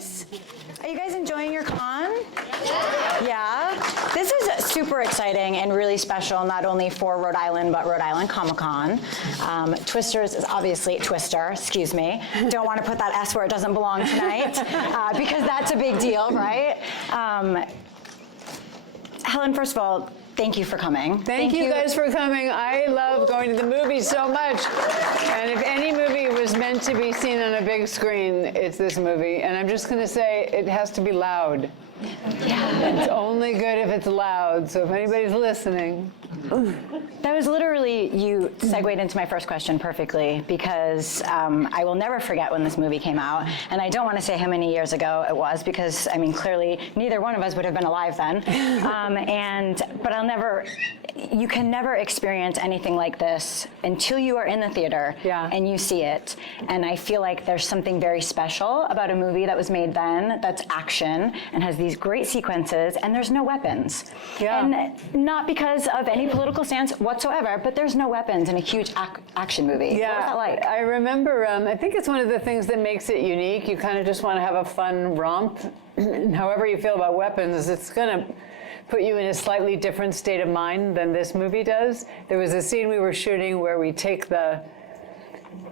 guys? Are you guys enjoying your con? Yeah? This is super exciting and really special, not only for Rhode Island, but Rhode Island Comic Con. Twisters is obviously Twister, excuse me. Don't want to put that S where it doesn't belong tonight, because that's a big deal, right? Helen, first of all, thank you for coming. Thank you guys for coming. I love going to the movies so much. And if any movie was meant to be seen on a big screen, it's this movie. And I'm just going to say it has to be loud. Yeah. It's only good if it's loud. So if anybody's listening. That was literally, you segued into my first question perfectly, because I will never forget when this movie came out. And I don't want to say how many years ago it was, because, I mean, clearly neither one of us would have been alive then. But I'll never, you can never experience anything like this until you are in the theater and you see it. And I feel like there's something very special about a movie that was made then, that's action, and has these great sequences, and there's no weapons. Yeah. And not because of any political stance whatsoever, but there's no weapons in a huge action movie. Yeah, what was that like? I remember, I think it's one of the things that makes it unique. You kind of just want to have a fun romp. However you feel about weapons, it's going to put you in a slightly different state of mind than this movie does. There was a scene we were shooting where we take the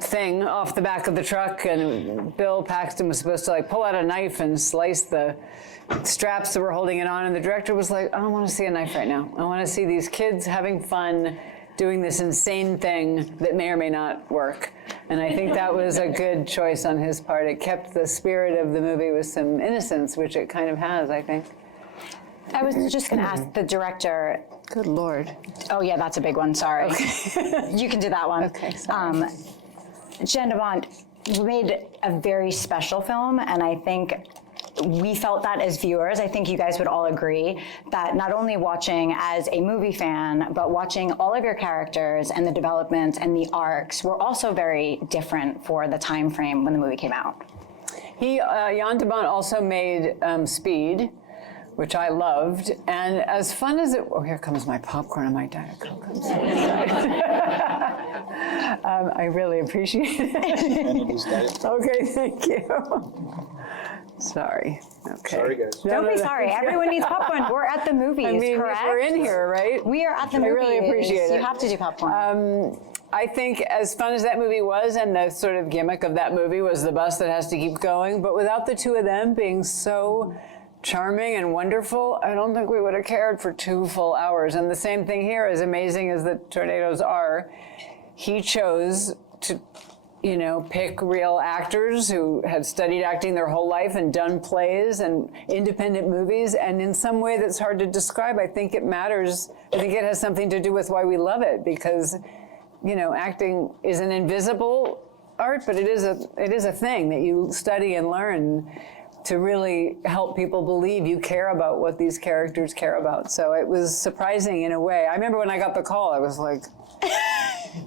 thing off the back of the truck, and Bill Paxton was supposed to like pull out a knife and slice the straps that were holding it on, and the director was like, I don't want to see a knife right now. I want to see these kids having fun doing this insane thing that may or may not work. And I think that was a good choice on his part. It kept the spirit of the movie with some innocence, which it kind of has, I think. I was just going to ask the director. Good Lord. Oh yeah, that's a big one, sorry. Okay. You can do that one. Okay, sorry. Jen DeMont made a very special film, and I think we felt that as viewers. I think you guys would all agree that not only watching as a movie fan, but watching all of your characters and the developments and the arcs were also very different for the time frame when the movie came out. Jan DeMont also made Speed, which I loved, and as fun as it, oh, here comes my popcorn and my Diet Coke. I'm so excited. I really appreciate it. Okay, thank you. Sorry. Okay. Sorry, guys. Don't be sorry. Everyone needs popcorn. We're at the movies, I mean, correct? we're in here, right? We are at the movies. I really appreciate it. You have to do popcorn. I think as fun as that movie was, and the sort of gimmick of that movie was the bus that has to keep going, but without the two of them being so charming and wonderful, I don't think we would have cared for 2 full hours. And the same thing here, as amazing as the tornadoes are, he chose to, you know, pick real actors who had studied acting their whole life and done plays and independent movies. And in some way that's hard to describe, I think it matters. I think it has something to do with why we love it, because, you know, acting is an invisible art, but it is a thing that you study and learn to really help people believe you care about what these characters care about. So it was surprising in a way. I remember when I got the call, I was like,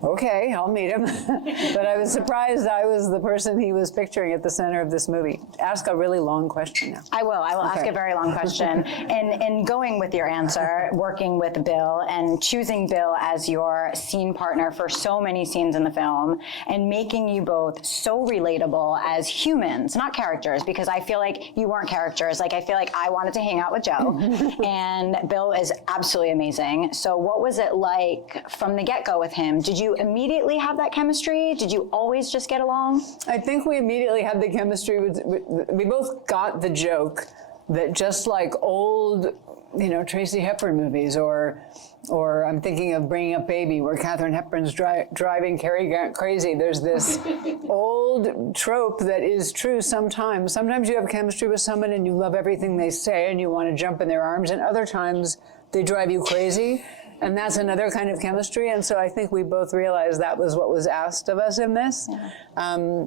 okay, I'll meet him. But I was surprised I was the person he was picturing at the center of this movie. Ask a really long question now. I will ask a very long question. And going with your answer, working with Bill and choosing Bill as your scene partner for so many scenes in the film, and making you both so relatable as humans, not characters, because I feel like you weren't characters. Like, I feel like I wanted to hang out with Joe, and Bill is absolutely amazing. So what was it like from the get-go with him? Did you immediately have that chemistry? Did you always just get along? I think we immediately had the chemistry. We both got the joke that just like old, you know, Tracy Hepburn movies, or I'm thinking of Bringing Up Baby, where Katharine Hepburn's driving Cary Grant crazy. There's this old trope that is true sometimes. Sometimes you have chemistry with someone and you love everything they say and you want to jump in their arms, and other times they drive you crazy. And that's another kind of chemistry. And so I think we both realized that was what was asked of us in this. Yeah.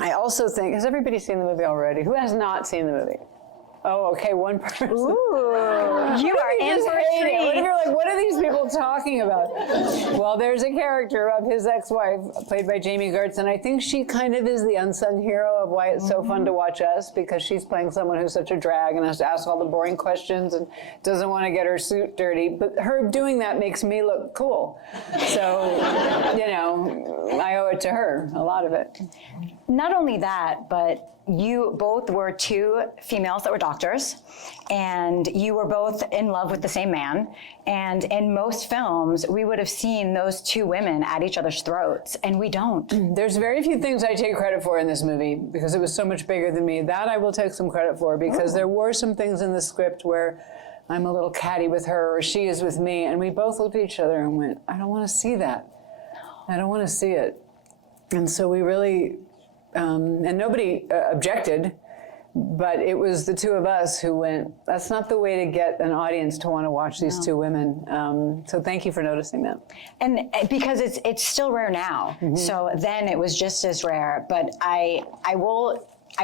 I also think, has everybody seen the movie already? Who has not seen the movie? Oh, okay, one person. Ooh, you are in for a treat. What if you're like, what are these people talking about? Well, there's a character of his ex-wife, played by Jamie Gertz, and I think she kind of is the unsung hero of why it's so fun to watch us, because she's playing someone who's such a drag and has to ask all the boring questions and doesn't want to get her suit dirty. But her doing that makes me look cool. So, you know, I owe it to her, a lot of it. Not only that, but you both were two females that were doctors, and you were both in love with the same man. And in most films, we would have seen those two women at each other's throats, and we don't. There's very few things I take credit for in this movie because it was so much bigger than me. That I will take some credit for, because there were some things in the script where I'm a little catty with her or she is with me, and we both looked at each other and went, I don't want to see that. I don't want to see it. And so we really, and nobody objected, but it was the two of us who went, that's not the way to get an audience to want to watch these two women. So thank you for noticing that. And because it's still rare now. So then it was just as rare. But I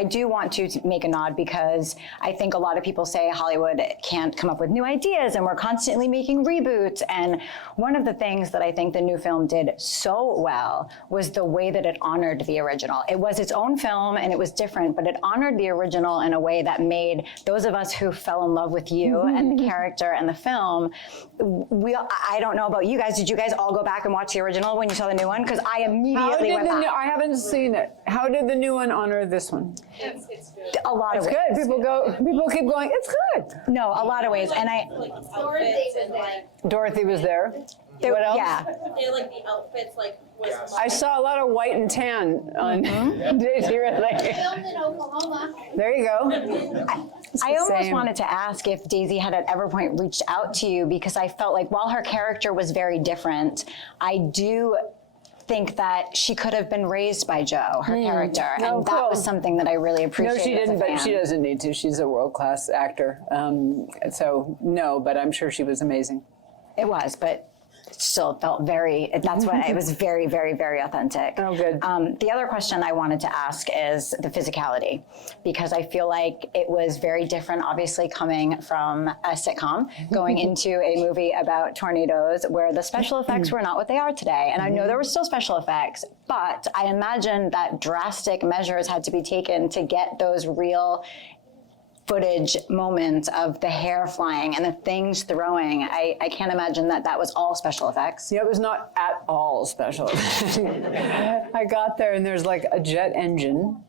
do want to make a nod, because I think a lot of people say Hollywood can't come up with new ideas and we're constantly making reboots. And one of the things that I think the new film did so well was the way that it honored the original. It was its own film and it was different, but it honored the original in a way that made those of us who fell in love with you and the character and the film, I don't know about you guys, did you guys all go back and watch the original when you saw the new one? Because I immediately went back. I haven't seen it. How did the new one honor this one? It's good. A lot of ways. Good. People keep going, it's good. No, a lot of ways. And Like outfits and like Dorothy was there. What else? Yeah. they like the outfits like was I saw a lot of white and tan on Daisy Ridley. filmed in Oklahoma. There you go. I almost same. wanted to ask if Daisy had at every point reached out to you, because I felt like while her character was very different, I do think that she could have been raised by Joe, her character, and that cool. was something that I really No, appreciated. she as a didn't, but fan. she doesn't need to. She's a world-class actor. So no, but I'm sure she was amazing. It was, but still felt very, that's what, it was very, very, very authentic. Oh, good. The other question I wanted to ask is the physicality, because I feel like it was very different, obviously coming from a sitcom, going into a movie about tornadoes where the special effects were not what they are today. And I know there were still special effects, but I imagine that drastic measures had to be taken to get those real footage moments of the hair flying and the things throwing. I can't imagine that that was all special effects. Yeah, it was not at all special. I got there and there's like a jet engine.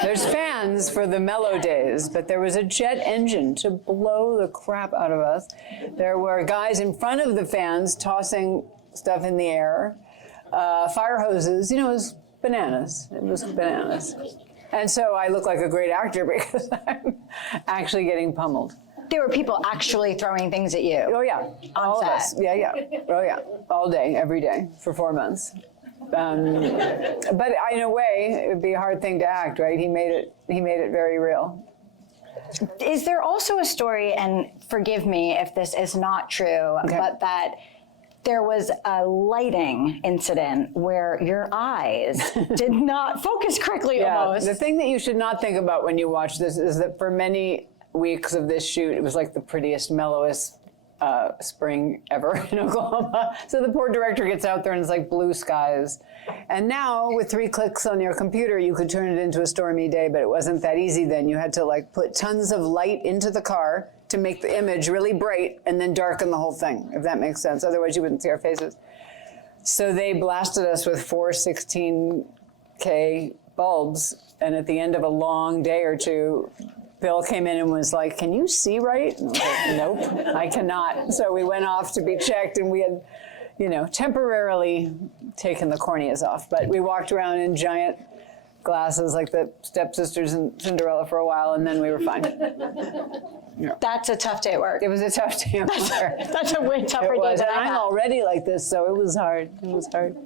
There's fans for the mellow days, but there was a jet engine to blow the crap out of us. There were guys in front of the fans tossing stuff in the air, fire hoses, you know, it was bananas. It was bananas. And so I look like a great actor because I'm actually getting pummeled. There were people actually throwing things at you. Oh yeah, all of set. us. Yeah, yeah. Oh yeah, all day, every day for 4 months. But in a way, it would be a hard thing to act, right? He made it very real. Is there also a story, and forgive me if this is not true, but that there was a lighting incident where your eyes did not focus correctly almost? The thing that you should not think about when you watch this is that for many weeks of this shoot, it was like the prettiest, mellowest spring ever in Oklahoma. So the poor director gets out there and it's like blue skies. And now with 3 clicks on your computer, you could turn it into a stormy day, but it wasn't that easy then. You had to like put tons of light into the car to make the image really bright and then darken the whole thing, if that makes sense. Otherwise you wouldn't see our faces. So they blasted us with 4 16K bulbs. And at the end of a long day or two, Bill came in and was like, "Can you see right?" And I was like, "Nope, I cannot." So we went off to be checked, and we had, you know, temporarily taken the corneas off. But we walked around in giant glasses like the stepsisters in Cinderella for a while, and then we were fine. That's a tough day at work. It was a tough day at work. That's a way tougher It day was, than and I I'm had. already like this, so it was hard. It was hard.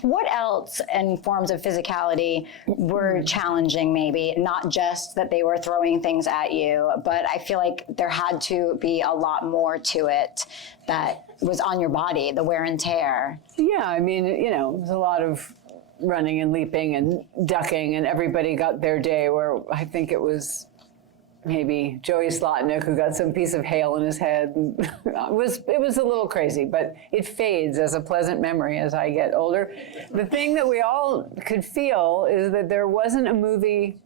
What else in forms of physicality were challenging maybe? Not just that they were throwing things at you, but I feel like there had to be a lot more to it that was on your body, the wear and tear. Yeah, I mean, you know, there's a lot of running and leaping and ducking, and everybody got their day where I think it was maybe Joey Slotnick, who got some piece of hail in his head. It was a little crazy, but it fades as a pleasant memory as I get older. The thing that we all could feel is that there wasn't a movie,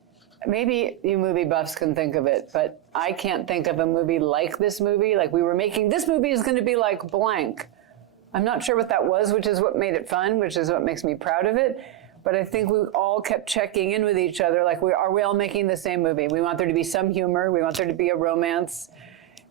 maybe you movie buffs can think of it, but I can't think of a movie like this movie. Like we were making, this movie is going to be like blank. I'm not sure what that was, which is what made it fun, which is what makes me proud of it. But I think we all kept checking in with each other, like, are we all making the same movie? We want there to be some humor. We want there to be a romance.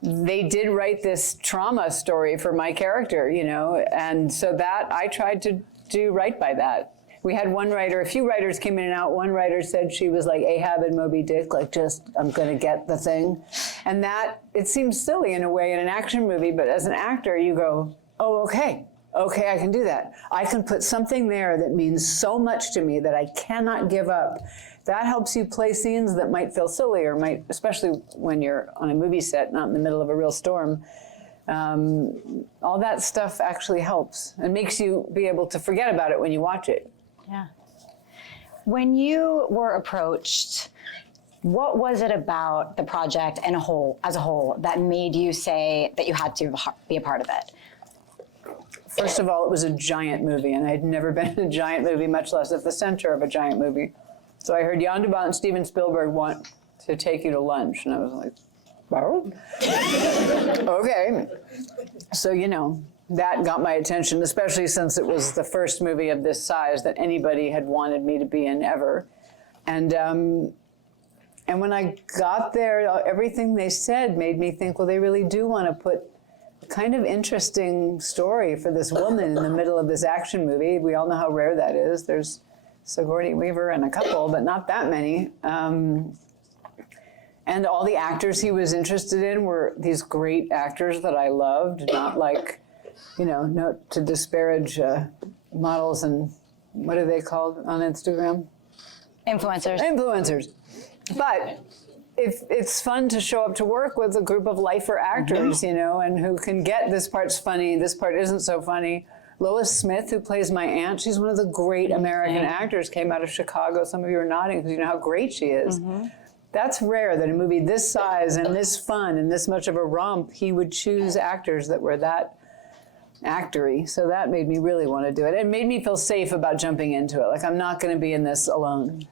They did write this trauma story for my character, you know, and so that I tried to do right by that. We had one writer, a few writers came in and out. One writer said she was like Ahab and Moby Dick, like just, I'm gonna get the thing. And that, it seems silly in a way in an action movie, but as an actor, you go, oh, okay, I can do that. I can put something there that means so much to me that I cannot give up. That helps you play scenes that might feel silly or might, especially when you're on a movie set, not in the middle of a real storm. All that stuff actually helps and makes you be able to forget about it when you watch it. Yeah. When you were approached, what was it about the project as a whole that made you say that you had to be a part of it? First of all, it was a giant movie, and I'd never been in a giant movie, much less at the center of a giant movie. So I heard Jan de Bont and Steven Spielberg want to take you to lunch, and I was like, well, okay. So, you know, that got my attention, especially since it was the first movie of this size that anybody had wanted me to be in ever. And when I got there, everything they said made me think, well, they really do want to put kind of interesting story for this woman in the middle of this action movie. We all know how rare that is. There's Sigourney Weaver and a couple, but not that many. And all the actors he was interested in were these great actors that I loved, not like, you know, not to disparage models and what are they called on Instagram? Influencers. Influencers. But it's fun to show up to work with a group of lifer actors, you know, and who can get this part's funny, this part isn't so funny. Lois Smith, who plays my aunt, she's one of the great American actors, came out of Chicago. Some of you are nodding because you know how great she is. That's rare that a movie this size and this fun and this much of a romp, he would choose actors that were that actory. So that made me really want to do it. It made me feel safe about jumping into it. Like, I'm not going to be in this alone.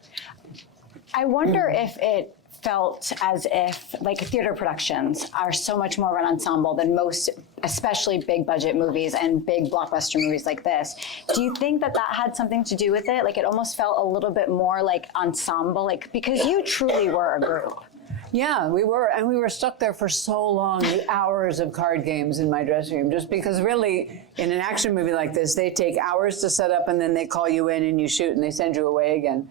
I wonder if it felt as if, like, theater productions are so much more of an ensemble than most, especially big budget movies and big blockbuster movies like this. Do you think that that had something to do with it? Like, it almost felt a little bit more like ensemble, like, because you truly were a group. Yeah, we were, and we were stuck there for so long, the hours of card games in my dressing room, just because really, in an action movie like this, they take hours to set up and then they call you in and you shoot and they send you away again.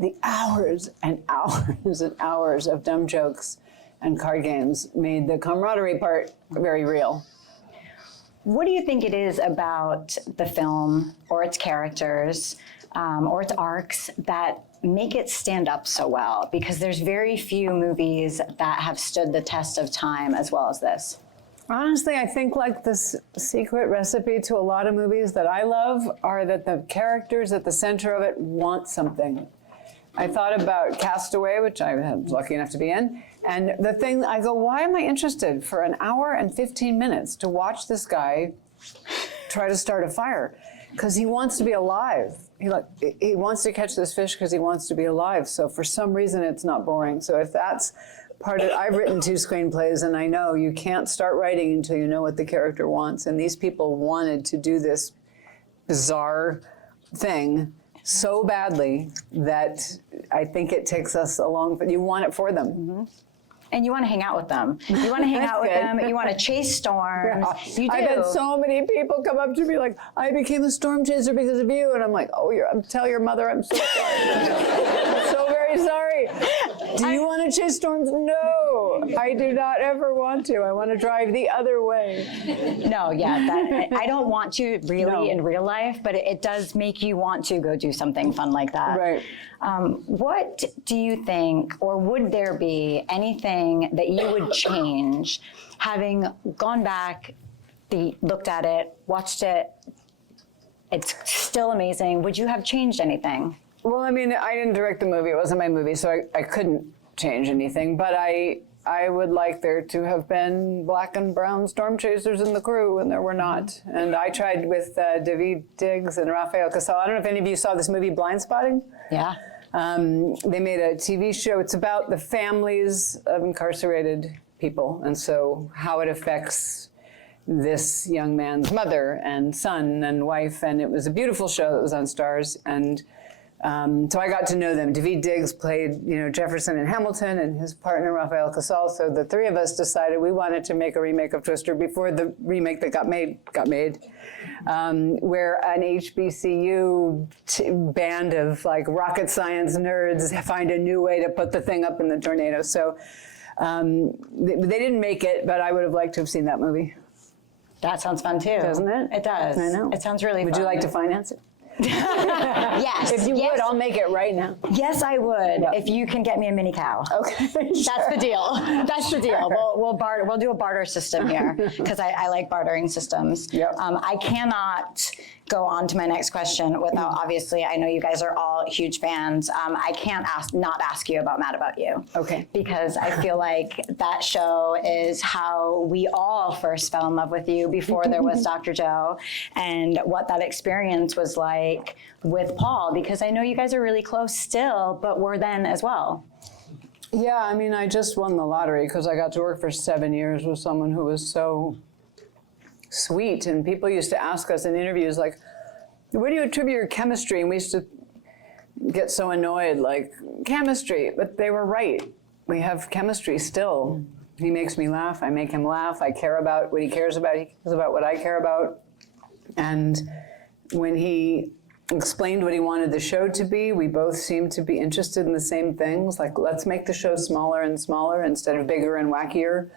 The hours and hours and hours of dumb jokes and card games made the camaraderie part very real. What do you think it is about the film or its characters or its arcs that make it stand up so well? Because there's very few movies that have stood the test of time as well as this. Honestly, I think like this secret recipe to a lot of movies that I love are that the characters at the center of it want something. I thought about Castaway, which I was lucky enough to be in, and the thing, I go, why am I interested for an hour and 15 minutes to watch this guy try to start a fire? Because he wants to be alive. He wants to catch this fish because he wants to be alive. So for some reason, it's not boring. So if that's part of, I've written 2 screenplays, and I know you can't start writing until you know what the character wants. And these people wanted to do this bizarre thing so badly that I think it takes us along, but you want it for them. Mm-hmm. And you want to hang out with them. You want to hang out with them. You want to chase storms. Yeah. You do. I've had so many people come up to me like, I became a storm chaser because of you. And I'm like, oh, tell your mother I'm so sorry. I'm so very sorry. Do you want to chase storms? No, I do not ever want to. I want to drive the other way. No, yeah, I don't want to really in real life, but it does make you want to go do something fun like that. Right. What do you think, or would there be anything that you would change, having gone back, looked at it, watched it, it's still amazing. Would you have changed anything? Well, I mean, I didn't direct the movie. It wasn't my movie, so I couldn't change anything, but I would like there to have been black and brown storm chasers in the crew, and there were not. And I tried with David Diggs and Rafael Casal. I don't know if any of you saw this movie, Blind Spotting. Yeah. They made a TV show. It's about the families of incarcerated people, and so how it affects this young man's mother and son and wife. And it was a beautiful show that was on Starz. And so I got to know them. David Diggs played, Jefferson in Hamilton, and his partner Rafael Casal. So the three of us decided we wanted to make a remake of Twister before the remake that got made, where an HBCU band of like rocket science nerds find a new way to put the thing up in the tornado. So they didn't make it, but I would have liked to have seen that movie. That sounds fun too. Doesn't it? It does. I know. It sounds really fun. Would you like to finance it? Yes. If you yes. would, I'll make it right now. Yes, I would. If you can get me a mini cow. Okay. That's the deal. That's the deal. We'll barter. We'll do a barter system here because I like bartering systems. Yep. I cannot go on to my next question without, obviously, I know you guys are all huge fans. I can't not ask you about Mad About You. Okay. Because I feel like that show is how we all first fell in love with you before there was Dr. Joe, and what that experience was like with Paul, because I know you guys are really close still, but were then as well. Yeah, I mean, I just won the lottery because I got to work for 7 years with someone who was so sweet. And people used to ask us in interviews, like, where do you attribute your chemistry? And we used to get so annoyed, like, chemistry. But they were right. We have chemistry still. He makes me laugh. I make him laugh. I care about what he cares about. He cares about what I care about. And when he explained what he wanted the show to be, we both seemed to be interested in the same things. Like, let's make the show smaller and smaller instead of bigger and wackier.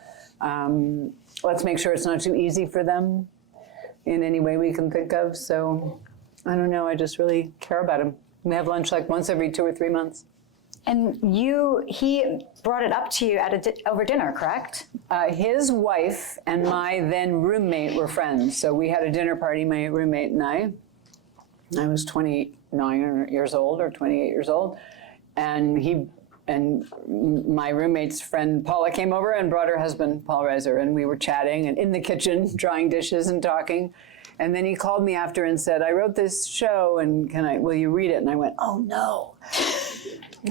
Let's make sure it's not too easy for them in any way we can think of. So, I don't know, I just really care about him. We have lunch like once every 2 or 3 months. And he brought it up to you at over dinner, correct? His wife and my then roommate were friends. So we had a dinner party, my roommate and I. I was 29 years old or 28 years old. And my roommate's friend Paula came over and brought her husband, Paul Reiser, and we were chatting and in the kitchen, drying dishes and talking. And then he called me after and said, I wrote this show, and will you read it? And I went, oh no.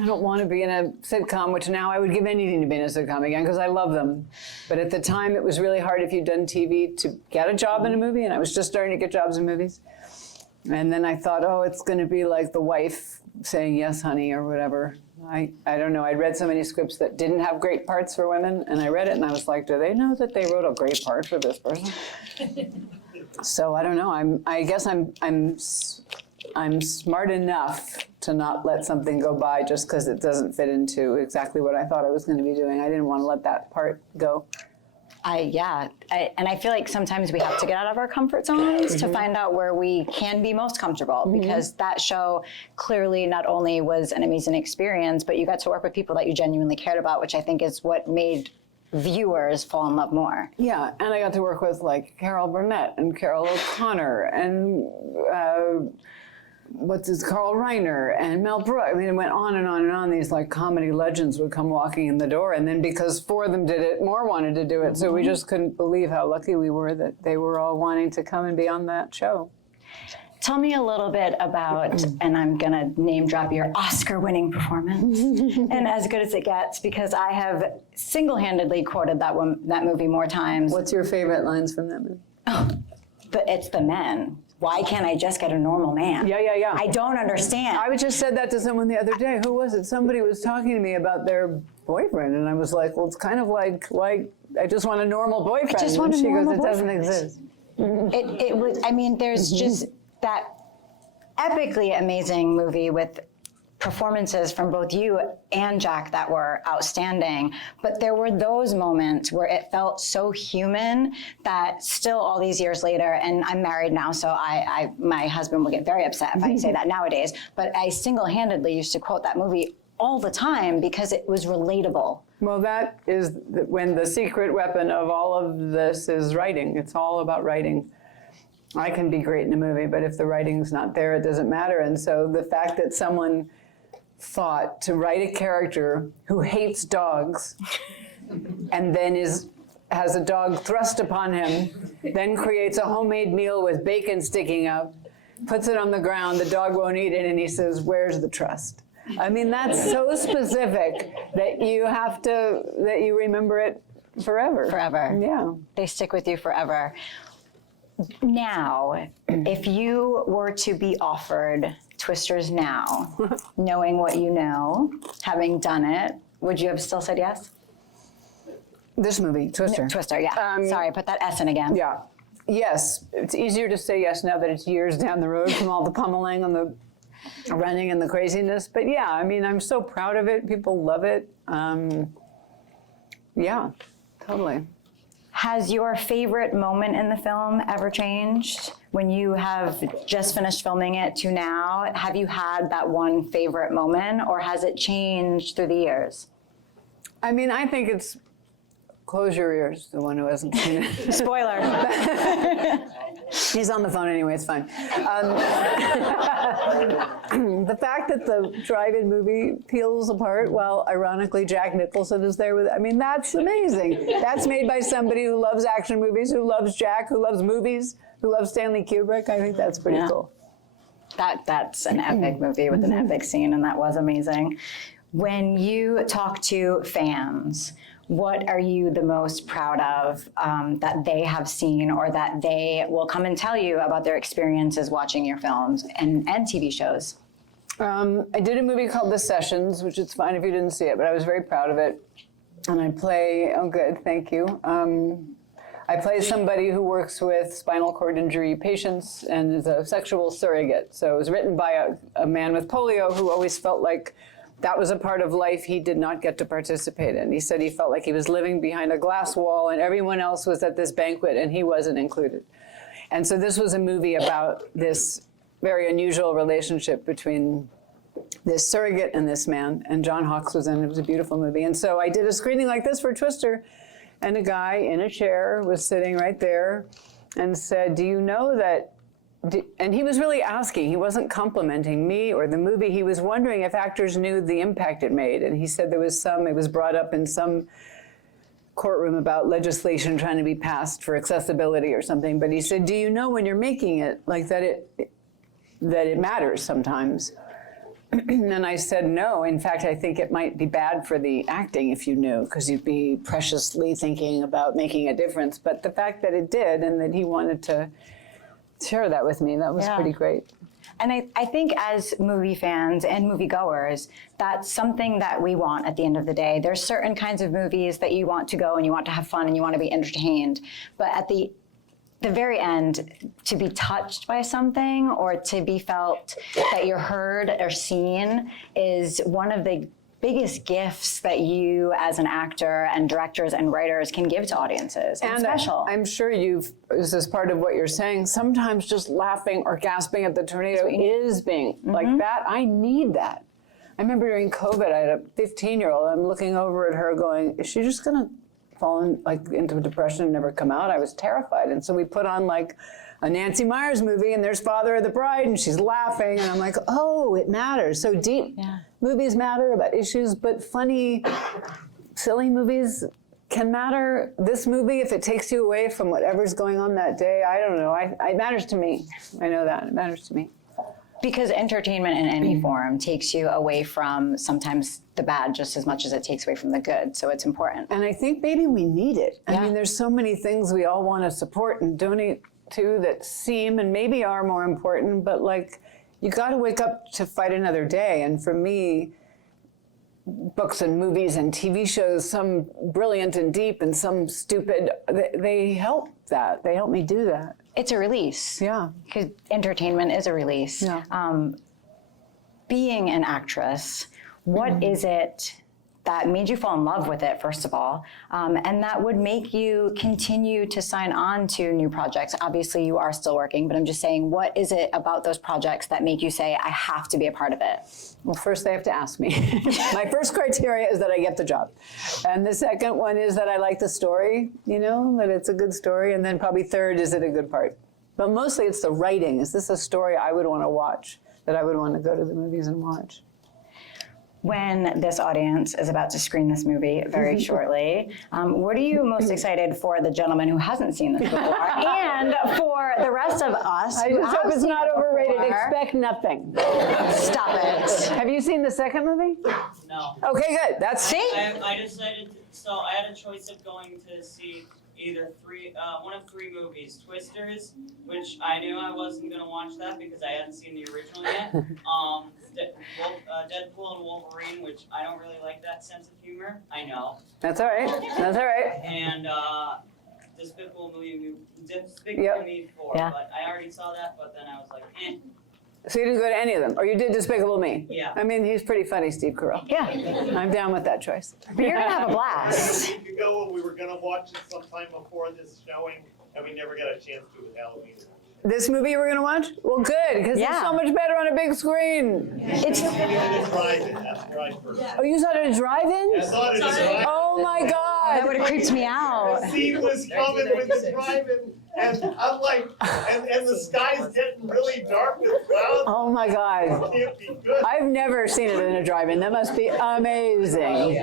I don't want to be in a sitcom, which now I would give anything to be in a sitcom again because I love them. But at the time, it was really hard if you'd done TV to get a job in a movie, and I was just starting to get jobs in movies. And then I thought, oh, it's going to be like the wife saying, yes, honey, or whatever. I don't know. I'd read so many scripts that didn't have great parts for women, and I read it, and I was like, do they know that they wrote a great part for this person? So I don't know. I guess I'm smart enough to not let something go by just because it doesn't fit into exactly what I thought I was going to be doing. I didn't want to let that part go. And I feel like sometimes we have to get out of our comfort zones to find out where we can be most comfortable, because that show clearly not only was an amazing experience, but you got to work with people that you genuinely cared about, which I think is what made viewers fall in love more. Yeah, and I got to work with like Carol Burnett and Carol O'Connor and Carl Reiner and Mel Brooks. I mean, it went on and on and on. These like comedy legends would come walking in the door, and then because 4 of them did it, more wanted to do it. So we just couldn't believe how lucky we were that they were all wanting to come and be on that show. Tell me a little bit about, and I'm gonna name drop your Oscar-winning performance, and As Good as It Gets, because I have single-handedly quoted that movie more times. What's your favorite lines from that movie? Oh, it's the men. Why can't I just get a normal man? Yeah. I don't understand. I just said that to someone the other day. Who was it? Somebody was talking to me about their boyfriend, and I was like, well, it's kind of like I just want a normal boyfriend. I just want a normal boyfriend. She goes, it boyfriend. doesn't exist. It was, I mean, there's just that epically amazing movie with performances from both you and Jack that were outstanding, but there were those moments where it felt so human that still all these years later, and I'm married now, so my husband will get very upset if I say that nowadays, but I single-handedly used to quote that movie all the time because it was relatable. Well, that is when the secret weapon of all of this is writing. It's all about writing. I can be great in a movie, but if the writing's not there, it doesn't matter. And so the fact that someone thought to write a character who hates dogs and then has a dog thrust upon him, then creates a homemade meal with bacon sticking up, puts it on the ground, the dog won't eat it, and he says, "Where's the trust?" I mean, that's so specific that you remember it forever. Forever. Yeah. They stick with you forever. Now, if you were to be offered Twisters now, knowing what you know, having done it, would you have still said yes? This movie, Twister. Twister, yeah. Sorry, I put that S in again. Yeah. Yes. It's easier to say yes now that it's years down the road from all the pummeling and the running and the craziness. But yeah, I mean, I'm so proud of it. People love it. Yeah, totally. Has your favorite moment in the film ever changed? When you have just finished filming it to now, have you had that one favorite moment, or has it changed through the years? I mean, I think it's, close your ears, the one who hasn't seen it. Spoiler. He's on the phone anyway, it's fine. The fact that the drive-in movie peels apart while ironically Jack Nicholson is there with it, I mean, that's amazing. That's made by somebody who loves action movies, who loves Jack, who loves movies, who loves Stanley Kubrick. I think that's pretty cool. That's an epic movie with an epic scene, and that was amazing. When you talk to fans, what are you the most proud of that they have seen, or that they will come and tell you about their experiences watching your films and TV shows? I did a movie called The Sessions, which it's fine if you didn't see it, but I was very proud of it. And I play, oh good, thank you. I play somebody who works with spinal cord injury patients and is a sexual surrogate. So it was written by a man with polio who always felt like that was a part of life he did not get to participate in. He said he felt like he was living behind a glass wall and everyone else was at this banquet and he wasn't included. And so this was a movie about this very unusual relationship between this surrogate and this man, and John Hawkes was in it. It was a beautiful movie. And so I did a screening like this for Twister, and a guy in a chair was sitting right there and said, "Do you know that," and he was really asking, he wasn't complimenting me or the movie, he was wondering if actors knew the impact it made. And he said there was it was brought up in some courtroom about legislation trying to be passed for accessibility or something, but he said, "Do you know when you're making it, like that it matters sometimes?" And I said, "No, in fact, I think it might be bad for the acting if you knew, because you'd be preciously thinking about making a difference." But the fact that it did, and that he wanted to share that with me, that was pretty great. And I think as movie fans and moviegoers, that's something that we want at the end of the day. There's certain kinds of movies that you want to go and you want to have fun and you want to be entertained. But at the very end, to be touched by something or to be felt that you're heard or seen is one of the biggest gifts that you as an actor and directors and writers can give to audiences. It's special. I'm sure this is part of what you're saying, sometimes just laughing or gasping at the tornado is being like that. I need that. I remember during COVID, I had a 15-year-old, I'm looking over at her going, is she just gonna fall into depression and never come out? I was terrified. And so we put on like a Nancy Meyers movie and there's Father of the Bride and she's laughing and I'm like, oh, it matters. So deep movies matter about issues, but funny, silly movies can matter. This movie, if it takes you away from whatever's going on that day, I don't know. It matters to me. I know that. It matters to me. Because entertainment in any form takes you away from sometimes the bad just as much as it takes away from the good. So it's important. And I think maybe we need it. I mean, there's so many things we all want to support and donate to that seem and maybe are more important, but like, you got to wake up to fight another day. And for me, books and movies and TV shows, some brilliant and deep and some stupid, they help that. They help me do that. It's a release. Yeah. Because entertainment is a release. Yeah. Being an actress, what is it that made you fall in love with it, first of all, and that would make you continue to sign on to new projects? Obviously, you are still working, but I'm just saying, what is it about those projects that make you say, I have to be a part of it? Well, first they have to ask me. My first criteria is that I get the job. And the second one is that I like the story, that it's a good story. And then probably third, is it a good part? But mostly it's the writing. Is this a story I would want to watch, that I would want to go to the movies and watch? when this audience is about to screen this movie very shortly, what are you most excited for the gentleman who hasn't seen this before, and for the rest of us I who just have hope it's seen not it overrated. before? Expect nothing. Stop it. Have you seen the second movie? No. Okay, good. That's I decided, so I had a choice of going to see either one of three movies. Twisters, which I knew I wasn't gonna watch that because I hadn't seen the original yet. Deadpool and Wolverine, which I don't really like that sense of humor. I know. That's all right. That's all right. And Despicable Me 4. Yeah. But I already saw that, but then I was like, eh. So you didn't go to any of them, or you did Despicable Me? Yeah. I mean, he's pretty funny, Steve Carell. Yeah, I'm down with that choice. but you're gonna have a blast. A week ago, when we were gonna watch it sometime before this showing, and we never got a chance to with Halloween. This movie we're gonna watch? Well, good, because it's Yeah. so much better on a big screen. It's We did it at drive-in, that's where I first. Oh, you saw it at a drive-in? I saw it at a drive-in. Oh my that God! would have creeped me out. The scene was coming with the drive-in, and I'm like, and the sky's getting really dark with clouds. Oh my God! It can't be good. I've never seen it in a drive-in. That must be amazing.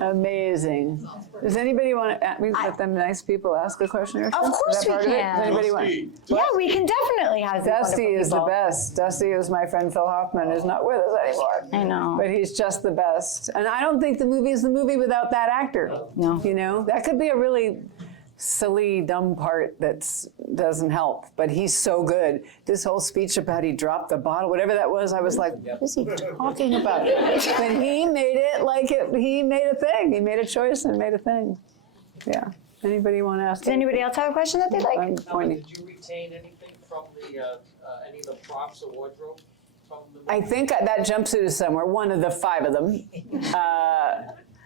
Amazing. Does anybody want to? We let them nice people ask a question or something? Of course Is that we part of it? can. Does anybody want? Yeah, we can definitely have these Dusty wonderful is the people. best. Dusty is my friend Phil Hoffman, who's not with us anymore. I know. But he's just the best. And I don't think the movie is the movie without that actor. No. You know, that could be a really silly, dumb part that doesn't help. But he's so good. This whole speech about he dropped the bottle, whatever that was, I was like, what is he talking about? But he made it like it. He made a thing. He made a choice and made a thing. Yeah. Anybody want to ask? Does anybody else have a question that they'd like? I'm pointing. Did you retain anything from the, any of the props or wardrobe from the movie? I think that jumpsuit is somewhere, one of the 5 of them.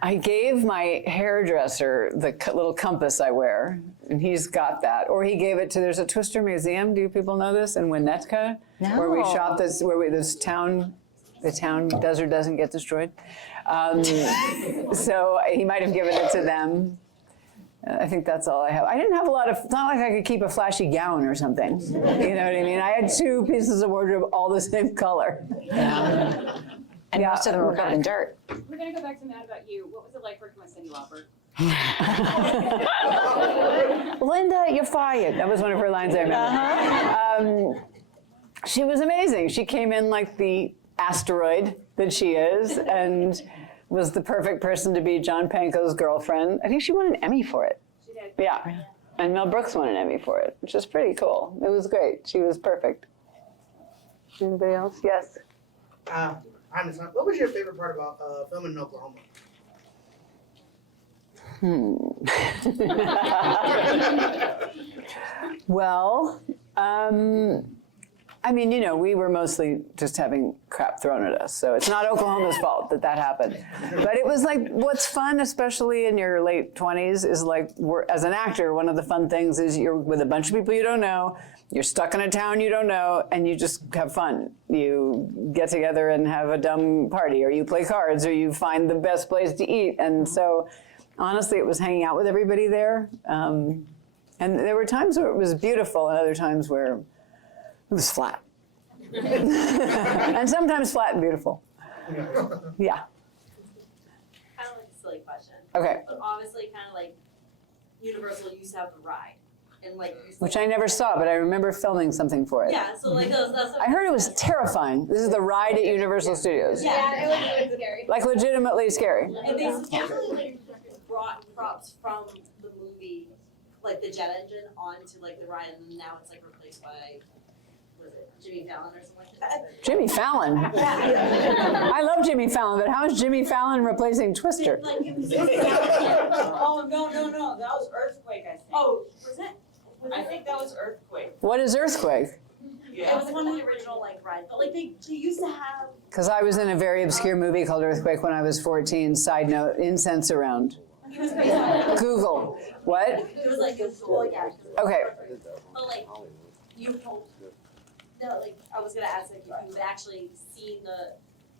I gave my hairdresser the little compass I wear, and he's got that. Or he gave it to, there's a Twister Museum, do people know this, in Winnetka? Where we No. shop this, this town, the town does or doesn't get destroyed. So he might have given it to them. I think that's all I have. I didn't have a lot of, it's not like I could keep a flashy gown or something. You know what I mean? I had 2 pieces of wardrobe, all the same color. And Yeah. most of them were covered in dirt. We're gonna go back to Mad About You. What was it like working with Cindy Lauper? Linda, you're fired. That was one of her lines I remember. She was amazing. She came in like the asteroid that she is and was the perfect person to be John Panko's girlfriend. I think she won an Emmy for it. She did. Yeah. And Mel Brooks won an Emmy for it, which is pretty cool. It was great. She was perfect. Anybody else? Yes. Hi, Ms. Hunt. What was your favorite part about filming in Oklahoma? Well, I mean, you know, we were mostly just having crap thrown at us, so it's not Oklahoma's fault that happened. But it was like, what's fun, especially in your late 20s, is like, as an actor, one of the fun things is you're with a bunch of people you don't know, you're stuck in a town you don't know, and you just have fun. You get together and have a dumb party, or you play cards, or you find the best place to eat. And so, honestly, it was hanging out with everybody there. And there were times where it was beautiful, and other times where it was flat. And sometimes flat and beautiful. Yeah. Kind of like a silly question. Okay. But obviously, kind of like Universal used to have the ride, and like. Which I never saw, but I remember filming something for it. Yeah. So like that's. I heard it was terrifying. This is the ride at Universal Studios. Yeah, it was really scary. Like legitimately scary. and they supposedly like brought props from the movie, like the jet engine, onto like the ride, and now it's like replaced by. What is it, Jimmy Fallon or something like that? Jimmy Fallon. I love Jimmy Fallon, but how is Jimmy Fallon replacing Twister? Like it was. Oh, no, that was Earthquake, I think. Oh, was it? I think that was Earthquake. What is Earthquake? It was one of the original like rides, but like they used to have. Because I was in a very obscure movie called Earthquake when I was 14. Side note, incense around. It was based on. Google. What? It was like well, yeah. Okay. But like you hope. No, like I was gonna ask if you've actually seen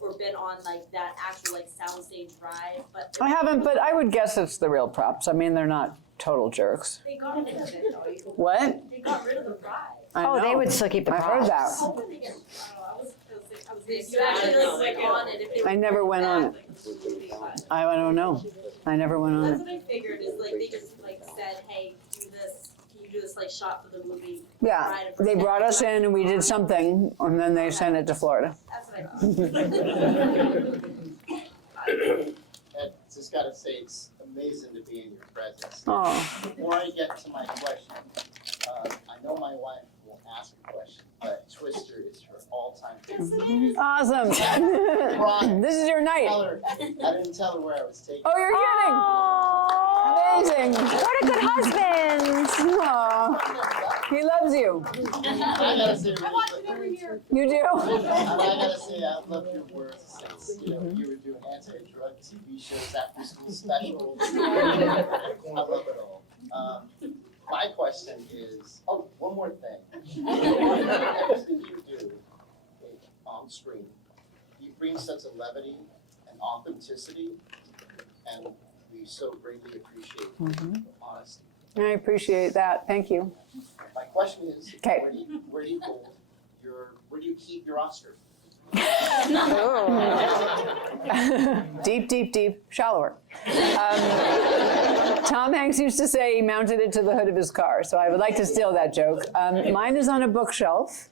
or been on like that actual like soundstage ride, but. I haven't, but I would guess it's the real props. I mean, they're not total jerks. They got rid of it though. They They got rid of the ride. I Oh, they know. would still keep the I've heard that. props. I was gonna say, I was If you actually like went on it, if they I never went on it. I don't know. I never went on That's it. what I figured, is like, they just like said, hey, do this, can you do this like shot for the movie? Yeah, they brought us in and we did something, and then they sent it to Florida. That's what I thought. Ed, just gotta say, it's amazing to be in your presence. Oh, Before I get to my question, I know my wife will ask a question, but Twister is her all-time favorite. awesome. This is your night. I didn't tell her where I was taking Oh, you're kidding. Amazing. What a good husband. Aw, he loves you. I gotta say, really quick, You do? and I gotta say, I love your words since, you were doing anti-drug TV shows, after-school specials. I love it all. My question is, one more thing. Everything you do on screen, you bring such a levity and authenticity, and we so greatly appreciate honesty. I appreciate that. Thank you. My question is, Okay. where do you keep your Oscar? Deep, shallower. Tom Hanks used to say he mounted it to the hood of his car, so I would like to steal that joke. Mine is on a bookshelf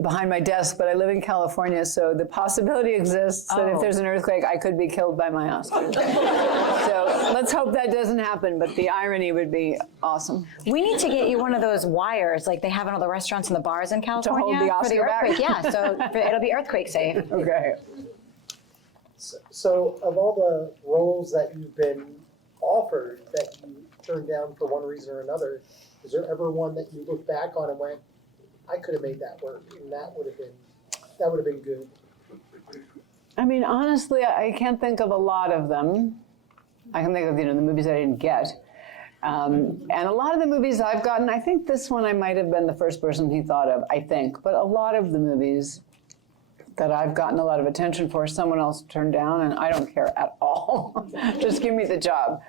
behind my desk, but I live in California, so the possibility exists that if there's an earthquake, I could be killed by my Oscar. So let's hope that doesn't happen, but the irony would be awesome. We need to get you one of those wires like they have in all the restaurants and the bars in California hold the for the Oscar back? earthquake. Yeah, so it'll be earthquake safe. Okay. So of all the roles that you've been offered that you turned down for one reason or another, is there ever one that you look back on and went, I could have made that work, and that would have been good? I mean, honestly, I can't think of a lot of them. I can think of, the movies I didn't get. And a lot of the movies I've gotten, I think this one I might have been the first person he thought of, I think. But a lot of the movies that I've gotten a lot of attention for, someone else turned down, and I don't care at all. Just give me the job.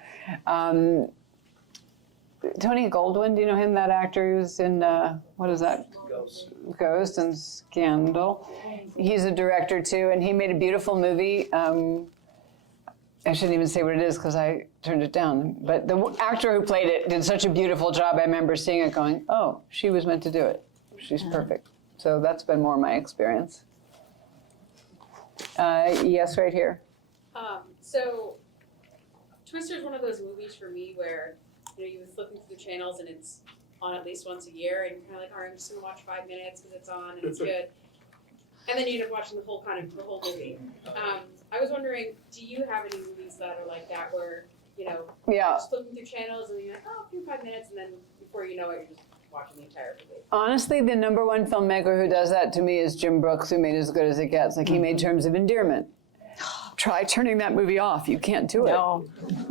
Tony Goldwyn, do you know him, that actor who's in, what is that? Ghost and Scandal. He's a director too, and he made a beautiful movie. I shouldn't even say what it is because I turned it down. But the actor who played it did such a beautiful job. I remember seeing it going, oh, she was meant to do it. She's perfect. So that's been more my experience. Yes, right here. So Twister is one of those movies for me where, you was flipping through the channels and it's on at least once a year and you're kind of like, all right, I'm just gonna watch 5 minutes because it's on and it's good. And then you end up watching the whole movie. I was wondering, do you have any movies that are like that where, Yeah. just flipping through channels and you're like, oh, a few 5 minutes, and then before you know it, you're just watching the entire movie? Honestly, the #1 filmmaker who does that to me is Jim Brooks, who made As Good as It Gets. Like, he made Terms of Endearment. Try turning that movie off. You can't do it. No.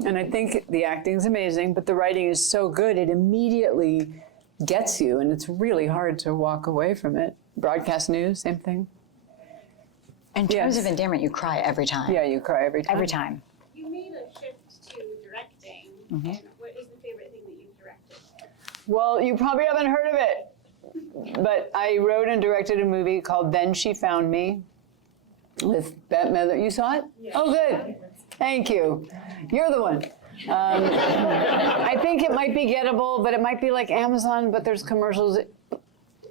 And I think the acting's amazing, but the writing is so good, it immediately gets you, and it's really hard to walk away from it. Broadcast news, same thing. In terms Yes. of endearment, you cry every time. Yeah, you cry every time. Every time. You made a shift to directing, and what is the favorite thing that you've directed? Well, you probably haven't heard of it, but I wrote and directed a movie called Then She Found Me with Bette Midler. You saw it? Yeah. Oh, good. Thank you. You're the one. I think it might be gettable, but it might be like Amazon, but there's commercials.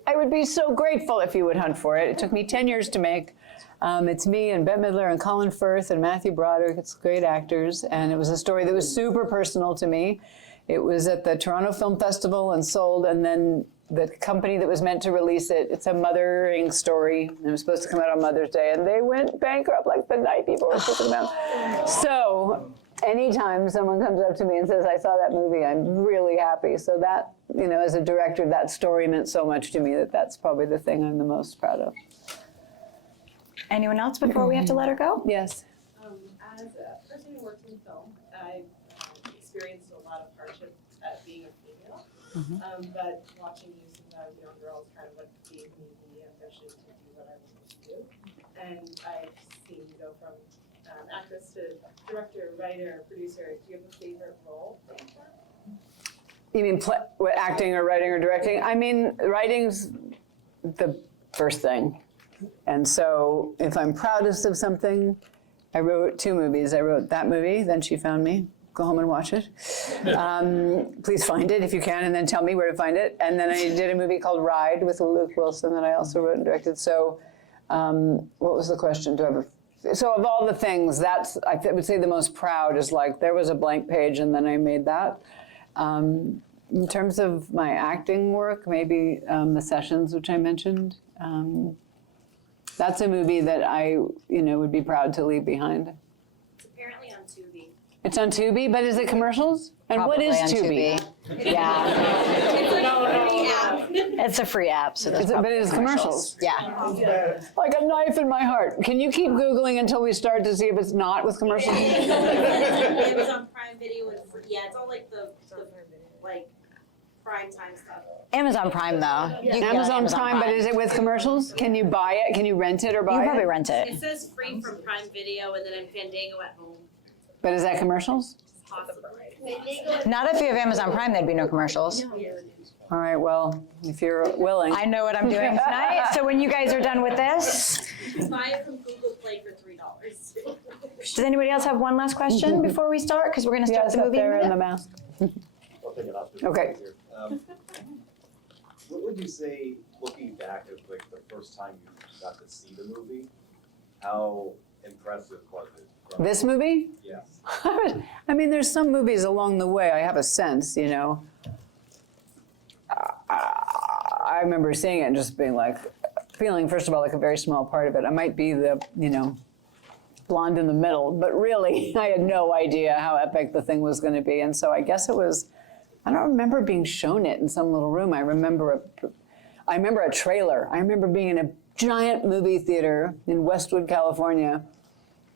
I would be so grateful if you would hunt for it. It took me 10 years to make. It's me and Bette Midler and Colin Firth and Matthew Broderick. It's great actors. And it was a story that was super personal to me. It was at the Toronto Film Festival and sold, and then the company that was meant to release it, it's a mothering story. It was supposed to come out on Mother's Day, and they went bankrupt like the night before it was supposed to come out. So anytime someone comes up to me and says, I saw that movie, I'm really happy. So that, as a director, that story meant so much to me that that's probably the thing I'm the most proud of. Anyone else before we have to let her go? Yes. As a person who works in film, I've experienced a lot of hardship at being a female, but watching you since I was a young girl is kind of what gave me the ambition to do what I was supposed to do. And I've seen you go from actress to director, writer, producer. Do you have a favorite role? You mean acting or writing or directing? I mean, writing's the first thing. And so if I'm proudest of something, I wrote 2 movies. I wrote that movie, Then She Found Me. Go home and watch it. Please find it if you can, and then tell me where to find it. And then I did a movie called Ride with Luke Wilson that I also wrote and directed. So what was the question? So of all the things, that's, I would say the most proud is like, there was a blank page and then I made that. In terms of my acting work, maybe The Sessions, which I mentioned. That's a movie that I, would be proud to leave behind. It's apparently on Tubi. It's on Tubi, but is it commercials? And Probably what is on Tubi? Yeah, It's like a free app. it's a free app, so that's But it is commercials. Yeah. Like a knife in my heart. Can you keep Googling until we start to see if it's not with commercials? Amazon Prime Video and it's all like the like prime time stuff. Amazon Prime, though. You can get Amazon Prime, but is it with commercials? Can you buy it? Can you rent it or You buy probably it? rent it. It says free from Prime Video, and then I'm Fandango at home. But is that commercials? Possibly. Not if you have Amazon Prime, there'd be no commercials. All right, well, if you're willing. I know what I'm doing tonight, so when you guys are done with this, Buy it from Google Play for $3. does anybody else have one last question before we start? Because we're gonna start Yes, the up movie in a there in the minute. mask. I'll pick it up. Okay. What would you say, looking back at like the first time you got to see the movie, how impressive was it? This movie? Yes. I mean, there's some movies along the way, I have a sense, I remember seeing it and just being like, feeling, first of all, like a very small part of it. I might be the, blonde in the middle, but really, I had no idea how epic the thing was going to be. And so I guess it was, I don't remember being shown it in some little room. I remember a trailer. I remember being in a giant movie theater in Westwood, California,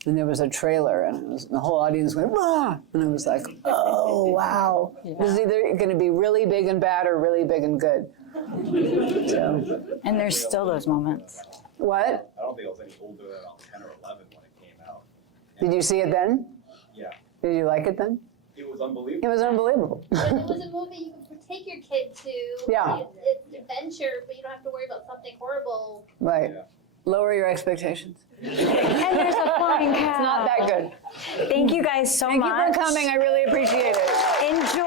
and there was a trailer, and the whole audience went, "Wah!" And I was like, oh, wow. This is either going to be really big and bad or really big and good. So, And there's still those moments. what? I don't think I was any older than around 10 or 11 when it came out. Did you see it then? Yeah, Did you like it then? it was unbelievable. It was unbelievable. It was a movie you could take your kid to. Yeah. It's adventure, but you don't have to worry about something horrible. Right. Yeah. Lower your expectations. And there's a flying cow. It's not that good. Thank you guys so Thank much. you for coming. I really appreciate it. Enjoy